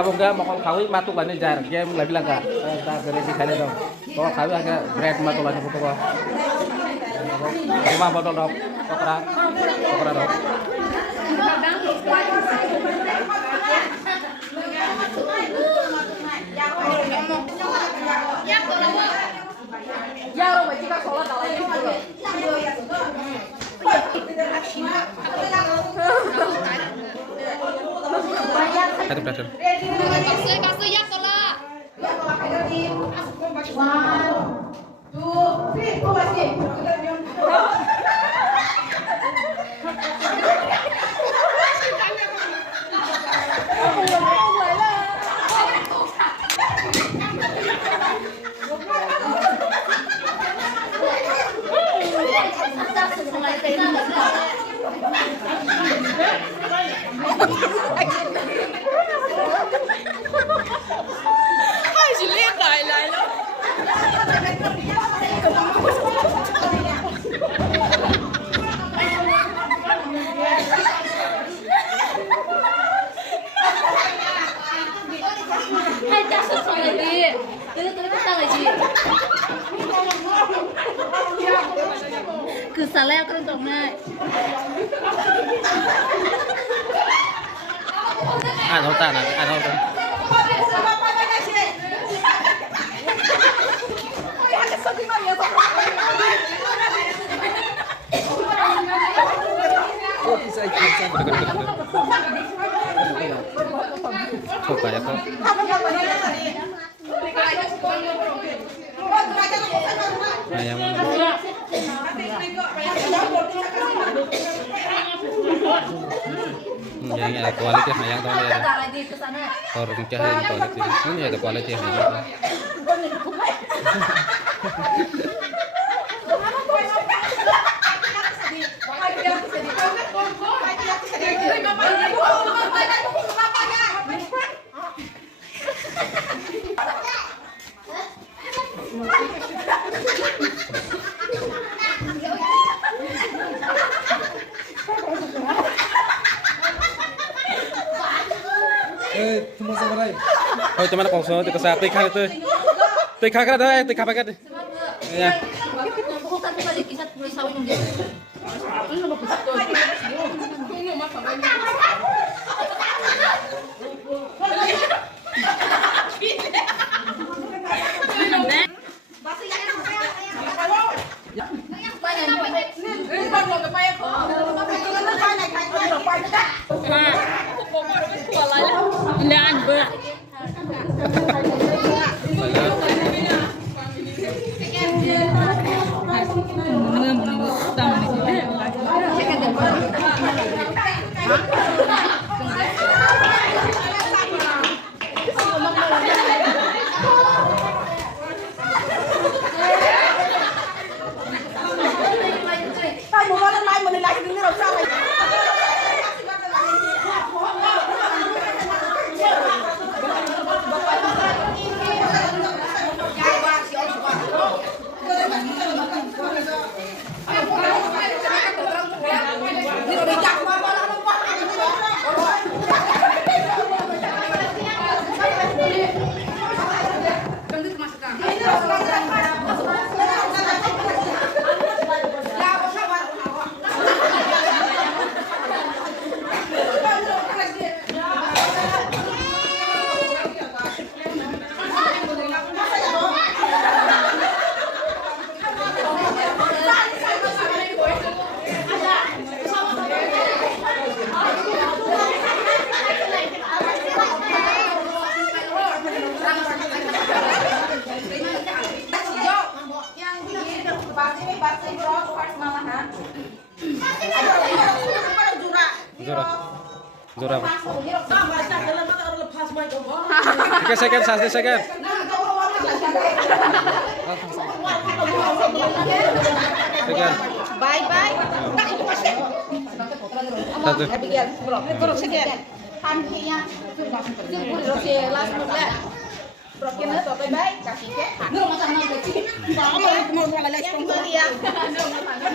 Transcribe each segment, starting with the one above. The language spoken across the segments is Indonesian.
kamu enggak mau kawi matu bani jar game lebih langka ta gere di kali dong kalau kawi agak bread matu bani foto ko rumah botol dong kokra dong Ya lo baca sholat ala ini dulu. Ada berapa? Kasih ya tolak. Hai chỉ liên lại luôn. Hai cha sốt xong lại đi. Từ từ nó sang lại gì? Cứ xả leo cái đồng này. Ano ta na? Ano ta? Coba ya kok. Ayam. Yang ada kualitas ayam tahu ya. Orang cahaya ini kualitas. Ini ada kualitas ayam. Cuma sebenarnya. Oh, cuman kosong itu kesat tikar itu. Tikar kan ada, tikar pakai. Ya. Zora apa? 3 second, 1 second. Second. Bye bye. Satu. Belum second. Hankinya. Last một lẹ. Broken hết rồi bye bye. Kaki ke. Nggak makan nanti. Mau lagi sponsor ya.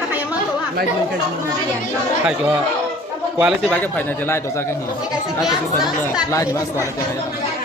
Kayak mau tuh. Like. Hai cho. quality ba cái phải này thì like được ra cái gì, ai cũng phải là like thì bác quality này.